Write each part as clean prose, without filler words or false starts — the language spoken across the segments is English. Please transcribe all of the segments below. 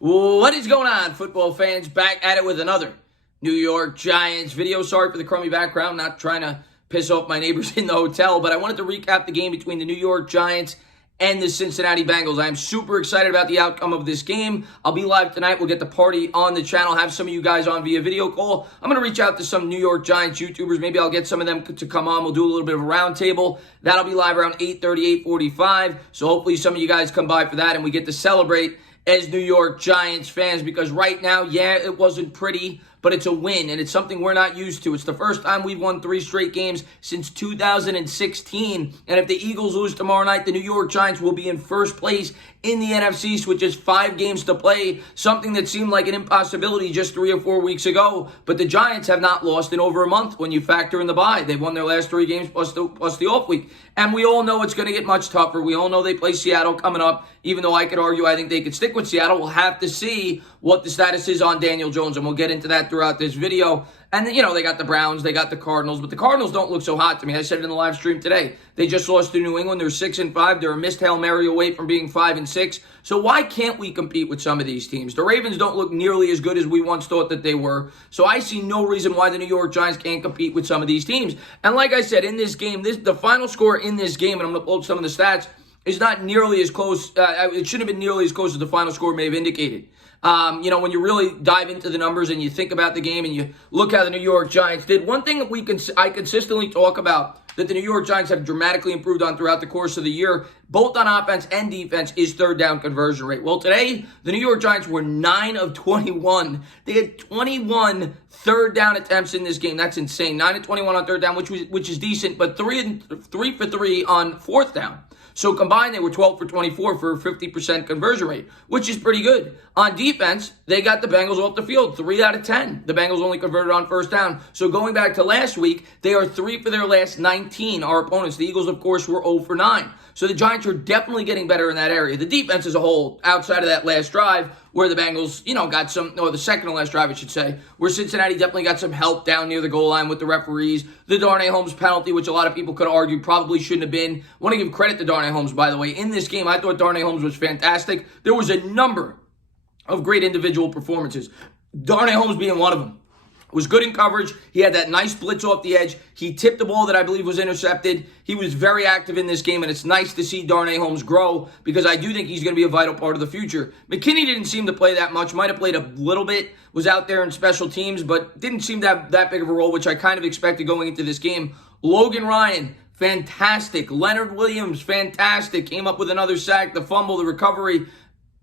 What is going on, football fans? Back at it with another New York Giants video. Sorry for the crummy background, not trying to piss off my neighbors in the hotel, but I wanted to recap the game between the New York Giants and the Cincinnati Bengals. I'm super excited about the outcome of this game. I'll be live tonight. We'll get the party on the channel, have some of you guys on via video call. I'm going to reach out to some New York Giants YouTubers. Maybe I'll get some of them to come on. We'll do a little bit of a roundtable. That'll be live around 8:30, 8:45. So hopefully some of you guys come by for that and we get to celebrate as New York Giants fans, because right now, yeah, it wasn't pretty, but it's a win, and it's something we're not used to. It's the first time we've won 3 straight games since 2016, and if the Eagles lose tomorrow night, the New York Giants will be in first place in the NFC East with just 5 games to play, something that seemed like an impossibility just 3 or 4 weeks ago. But the Giants have not lost in over a month when you factor in the bye. They've won their last 3 games plus the off week, and we all know it's going to get much tougher. We all know they play Seattle coming up, even though I could argue I think they could stick with Seattle. We'll have to see what the status is on Daniel Jones, and we'll get into that throughout this video. And, they got the Browns, they got the Cardinals, but the Cardinals don't look so hot to me. I said it in the live stream today. They just lost to New England. They're 6-5. They're a missed Hail Mary away from being 5-6. So why can't we compete with some of these teams? The Ravens don't look nearly as good as we once thought that they were. So I see no reason why the New York Giants can't compete with some of these teams. And like I said, in this game, the final score in this game, and I'm going to pull some of the stats, is not nearly as close. It shouldn't have been nearly as close as the final score may have indicated. When you really dive into the numbers and you think about the game and you look how the New York Giants did, one thing that I consistently talk about that the New York Giants have dramatically improved on throughout the course of the year, both on offense and defense, is third down conversion rate. Well, today, the New York Giants were 9 of 21. They had 21 third down attempts in this game. That's insane. 9 of 21 on third down, which is decent, but 3 for 3 on fourth down. So combined, they were 12 for 24 for a 50% conversion rate, which is pretty good. On defense, they got the Bengals off the field, 3 out of 10. The Bengals only converted on first down. So going back to last week, they are 3 for their last 19, our opponents. The Eagles, of course, were 0 for 9. So the Giants are definitely getting better in that area. The defense as a whole, outside of that last drive, where the Bengals, got some, or the second to last drive, I should say, where Cincinnati definitely got some help down near the goal line with the referees. The Darnay Holmes penalty, which a lot of people could argue probably shouldn't have been. I want to give credit to Darnay Holmes, by the way. In this game, I thought Darnay Holmes was fantastic. There was a number of great individual performances, Darnay Holmes being one of them. Was good in coverage. He had that nice blitz off the edge. He tipped the ball that I believe was intercepted. He was very active in this game, and it's nice to see Darnay Holmes grow because I do think he's going to be a vital part of the future. McKinney didn't seem to play that much. Might have played a little bit. Was out there in special teams, but didn't seem to have that big of a role, which I kind of expected going into this game. Logan Ryan, fantastic. Leonard Williams, fantastic. Came up with another sack, the fumble, the recovery.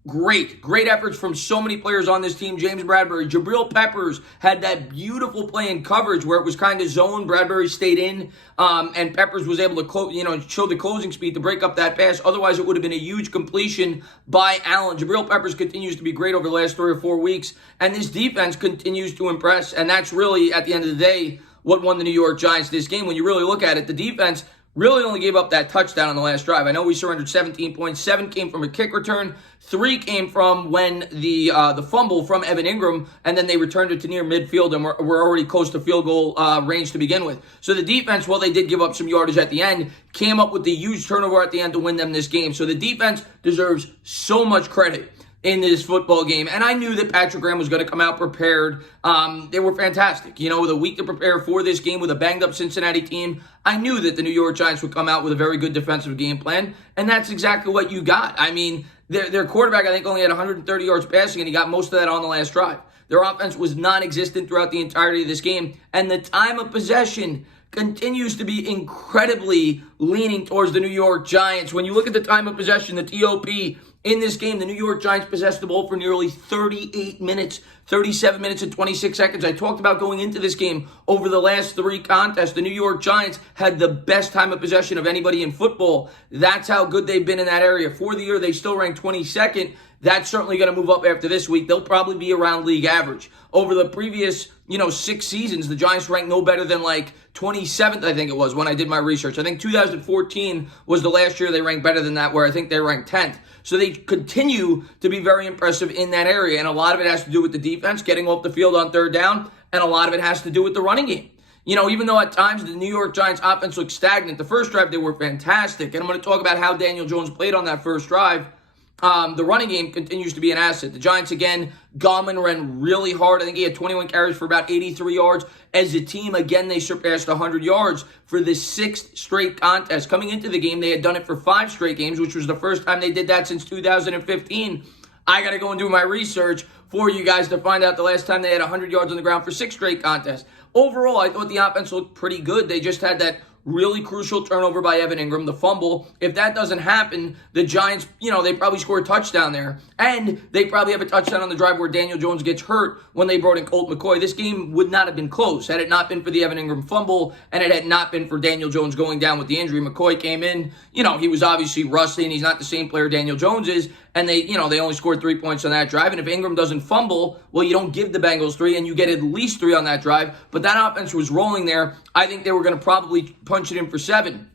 Great efforts from so many players on this team. James Bradbury, Jabril Peppers had that beautiful play in coverage where it was kind of zone. Bradbury stayed in, and Peppers was able to show the closing speed to break up that pass. Otherwise, it would have been a huge completion by Allen. Jabril Peppers continues to be great over the last 3 or 4 weeks, and this defense continues to impress. And that's really, at the end of the day, what won the New York Giants this game. When you really look at it, the defense really only gave up that touchdown on the last drive. I know we surrendered 17 points. 7 came from a kick return. 3 came from when the fumble from Evan Ingram, and then they returned it to near midfield, and we're already close to field goal range to begin with. So the defense, while they did give up some yardage at the end, came up with the huge turnover at the end to win them this game. So the defense deserves so much credit in this football game. And I knew that Patrick Graham was going to come out prepared. They were fantastic. With a week to prepare for this game with a banged-up Cincinnati team, I knew that the New York Giants would come out with a very good defensive game plan, and that's exactly what you got. I mean, their quarterback, I think, only had 130 yards passing, and he got most of that on the last drive. Their offense was non-existent throughout the entirety of this game, and the time of possession continues to be incredibly leaning towards the New York Giants. When you look at the time of possession, the TOP, in this game, the New York Giants possessed the ball for nearly 38 minutes, 37 minutes and 26 seconds. I talked about going into this game over the last 3 contests. The New York Giants had the best time of possession of anybody in football. That's how good they've been in that area. For the year, they still ranked 22nd. That's certainly going to move up after this week. They'll probably be around league average. Over the previous, 6 seasons, the Giants ranked no better than 27th, I think it was, when I did my research. I think 2014 was the last year they ranked better than that, where I think they ranked 10th. So they continue to be very impressive in that area, and a lot of it has to do with the defense getting off the field on third down, and a lot of it has to do with the running game. Even though at times the New York Giants offense looked stagnant, the first drive they were fantastic, and I'm going to talk about how Daniel Jones played on that first drive. The running game continues to be an asset. The Giants, again, Gettleman ran really hard. I think he had 21 carries for about 83 yards. As a team, again, they surpassed 100 yards for the 6th straight contest. Coming into the game, they had done it for 5 straight games, which was the first time they did that since 2015. I got to go and do my research for you guys to find out the last time they had 100 yards on the ground for 6 straight contests. Overall, I thought the offense looked pretty good. They just had that really crucial turnover by Evan Ingram, the fumble. If that doesn't happen, the Giants, they probably score a touchdown there. And they probably have a touchdown on the drive where Daniel Jones gets hurt when they brought in Colt McCoy. This game would not have been close had it not been for the Evan Ingram fumble and it had not been for Daniel Jones going down with the injury. McCoy came in, he was obviously rusty and he's not the same player Daniel Jones is. And they only scored 3 points on that drive. And if Ingram doesn't fumble, well, you don't give the Bengals 3 and you get at least 3 on that drive. But that offense was rolling there. I think they were going to probably punch it in for 7.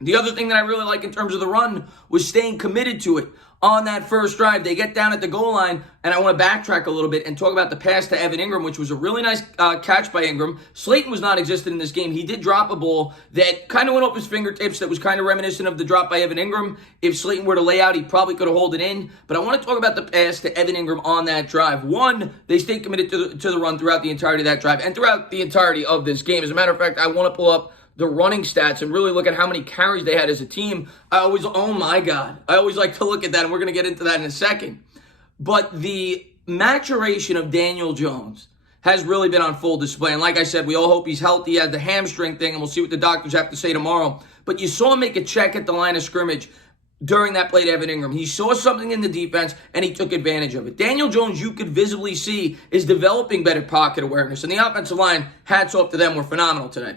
The other thing that I really like in terms of the run was staying committed to it. On that first drive, they get down at the goal line, and I want to backtrack a little bit and talk about the pass to Evan Ingram, which was a really nice catch by Ingram. Slayton was non-existent in this game. He did drop a ball that kind of went off his fingertips that was kind of reminiscent of the drop by Evan Ingram. If Slayton were to lay out, he probably could have held it in. But I want to talk about the pass to Evan Ingram on that drive. One, they stayed committed to the run throughout the entirety of that drive and throughout the entirety of this game. As a matter of fact, I want to pull up the running stats and really look at how many carries they had as a team. Oh my God. I always like to look at that, and we're going to get into that in a second. But the maturation of Daniel Jones has really been on full display. And like I said, we all hope he's healthy. He had the hamstring thing, and we'll see what the doctors have to say tomorrow. But you saw him make a check at the line of scrimmage during that play to Evan Ingram. He saw something in the defense, and he took advantage of it. Daniel Jones, you could visibly see, is developing better pocket awareness. And the offensive line, hats off to them, were phenomenal today.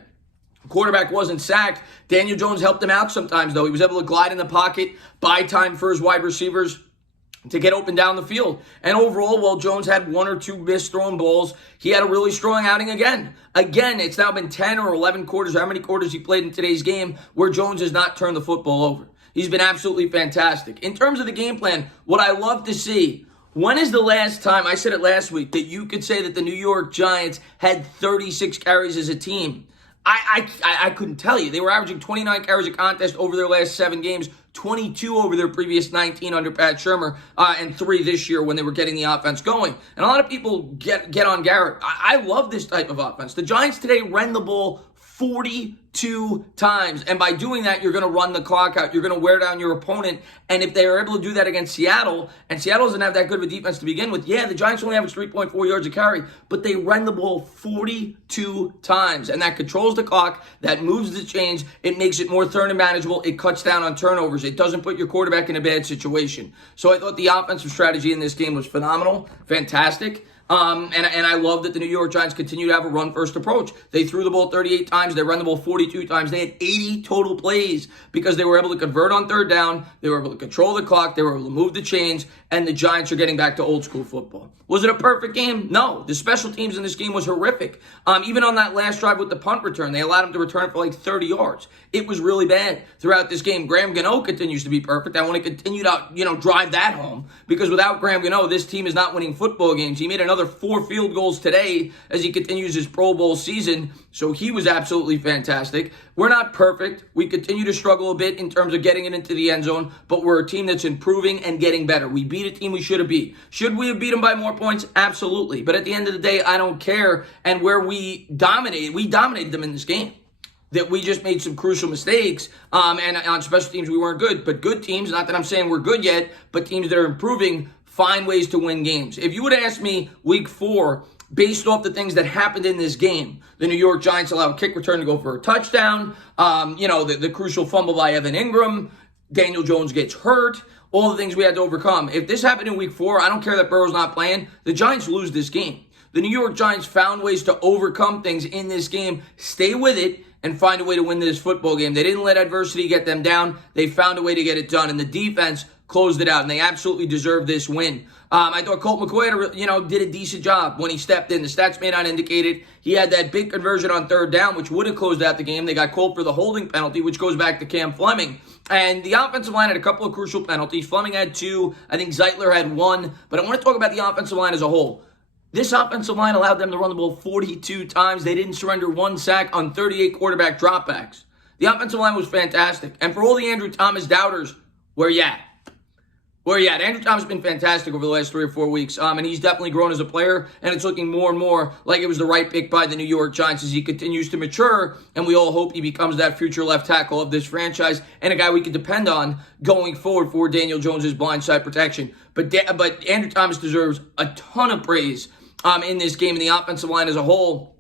Quarterback wasn't sacked. Daniel Jones helped him out sometimes, though. He was able to glide in the pocket, buy time for his wide receivers to get open down the field. And overall, while Jones had 1 or 2 missed thrown balls, he had a really strong outing again. Again, it's now been 10 or 11 quarters, how many quarters he played in today's game, where Jones has not turned the football over. He's been absolutely fantastic. In terms of the game plan, what I love to see, when is the last time, I said it last week, that you could say that the New York Giants had 36 carries as a team? I couldn't tell you. They were averaging 29 carries a contest over their last 7 games, 22 over their previous 19 under Pat Shurmur, and 3 this year when they were getting the offense going. And a lot of people get on Garrett. I love this type of offense. The Giants today ran the ball 42 times. And by doing that, you're going to run the clock out. You're going to wear down your opponent. And if they are able to do that against Seattle, and Seattle doesn't have that good of a defense to begin with, the Giants only average 3.4 yards a carry, but they ran the ball 42 times. And that controls the clock. That moves the chains. It makes it more third and manageable. It cuts down on turnovers. It doesn't put your quarterback in a bad situation. So I thought the offensive strategy in this game was phenomenal, fantastic. And I love that the New York Giants continue to have a run-first approach. They threw the ball 38 times. They ran the ball 42 times. They had 80 total plays because they were able to convert on third down. They were able to control the clock. They were able to move the chains. And the Giants are getting back to old-school football. Was it a perfect game? No. The special teams in this game was horrific. Even on that last drive with the punt return, they allowed them to return it for like 30 yards. It was really bad throughout this game. Graham Gano continues to be perfect. I want to continue to, drive that home because without Graham Gano, this team is not winning football games. He made another 4 field goals today as he continues his Pro Bowl season. So he was absolutely fantastic. We're not perfect. We continue to struggle a bit in terms of getting it into the end zone, but we're a team that's improving and getting better. We beat a team we should have beat. Should we have beat them by more points? Absolutely. But at the end of the day, I don't care. And where we dominated them in this game. That we just made some crucial mistakes, and on special teams we weren't good. But good teams, not that I'm saying we're good yet, but teams that are improving find ways to win games. If you would have asked me week 4, based off the things that happened in this game, the New York Giants allow a kick return to go for a touchdown, the crucial fumble by Evan Ingram, Daniel Jones gets hurt, all the things we had to overcome. If this happened in week 4, I don't care that Burrow's not playing, the Giants lose this game. The New York Giants found ways to overcome things in this game, stay with it, and find a way to win this football game. They didn't let adversity get them down. They found a way to get it done, and the defense closed it out, and they absolutely deserved this win. I thought Colt McCoy did a decent job when he stepped in. The stats may not indicate it. He had that big conversion on third down, which would have closed out the game. They got called for the holding penalty, which goes back to Cam Fleming. And the offensive line had a couple of crucial penalties. Fleming had 2. I think Zeitler had 1. But I want to talk about the offensive line as a whole. This offensive line allowed them to run the ball 42 times. They didn't surrender 1 sack on 38 quarterback dropbacks. The offensive line was fantastic. And for all the Andrew Thomas doubters, where you at? Well, yeah, Andrew Thomas has been fantastic over the last 3 or 4 weeks, and he's definitely grown as a player, and it's looking more and more like it was the right pick by the New York Giants as he continues to mature, and we all hope he becomes that future left tackle of this franchise and a guy we can depend on going forward for Daniel Jones' blindside protection. But Andrew Thomas deserves a ton of praise in this game, and the offensive line as a whole.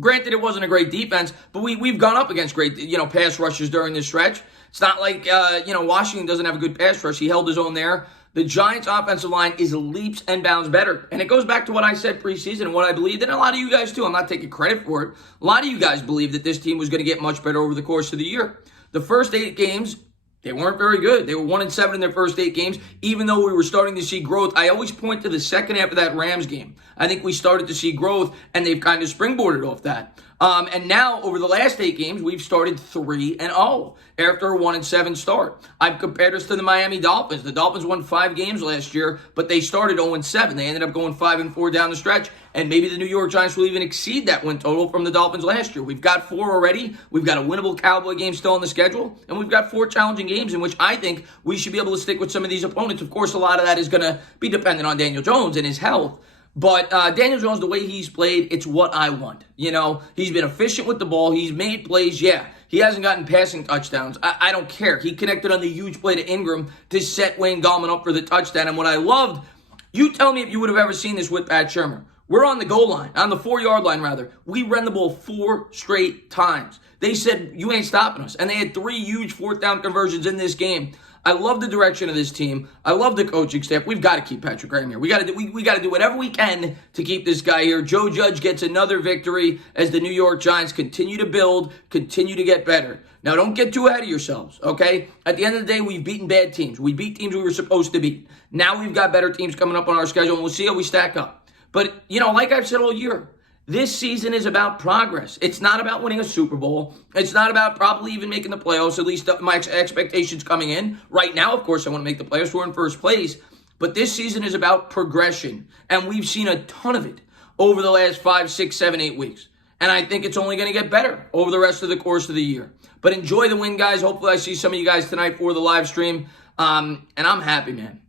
Granted, it wasn't a great defense, but we've gone up against great, pass rushers during this stretch. It's not like, Washington doesn't have a good pass rush. He held his own there. The Giants' offensive line is leaps and bounds better. And it goes back to what I said preseason and what I believed, and a lot of you guys too. I'm not taking credit for it. A lot of you guys believed that this team was going to get much better over the course of the year. The first 8 games, they weren't very good. They were 1-7 in their first 8 games, even though we were starting to see growth. I always point to the second half of that Rams game. I think we started to see growth, and they've kind of springboarded off that. And now, over the last 8 games, we've started 3-0 after a 1-7 start. I've compared us to the Miami Dolphins. The Dolphins won 5 games last year, but they started 0-7. They ended up going 5-4 down the stretch, and maybe the New York Giants will even exceed that win total from the Dolphins last year. We've got 4 already. We've got a winnable Cowboy game still on the schedule, and we've got 4 challenging games in which I think we should be able to stick with some of these opponents. Of course, a lot of that is going to be dependent on Daniel Jones and his health. But Daniel Jones, the way he's played, it's what I want. He's been efficient with the ball. He's made plays. Yeah, he hasn't gotten passing touchdowns. I don't care. He connected on the huge play to Ingram to set Wayne Gallman up for the touchdown. And what I loved, you tell me if you would have ever seen this with Pat Shurmur. We're on the goal line, on the 4-yard line, rather. We ran the ball 4 straight times. They said, you ain't stopping us. And they had 3 huge 4th down conversions in this game. I love the direction of this team. I love the coaching staff. We've got to keep Patrick Graham here. We got to do whatever we can to keep this guy here. Joe Judge gets another victory as the New York Giants continue to build, continue to get better. Now, don't get too ahead of yourselves, okay? At the end of the day, we've beaten bad teams. We beat teams we were supposed to beat. Now we've got better teams coming up on our schedule, and we'll see how we stack up. But, like I've said all year, this season is about progress. It's not about winning a Super Bowl. It's not about probably even making the playoffs, at least my expectations coming in. Right now, of course, I want to make the playoffs. We're in first place. But this season is about progression. And we've seen a ton of it over the last 5, 6, 7, 8 weeks. And I think it's only going to get better over the rest of the course of the year. But enjoy the win, guys. Hopefully I see some of you guys tonight for the live stream. And I'm happy, man.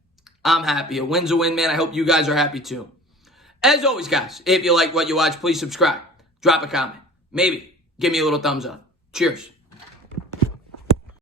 I'm happy. A win's a win, man. I hope you guys are happy too. As always, guys, if you like what you watch, please subscribe. Drop a comment. Maybe give me a little thumbs up. Cheers.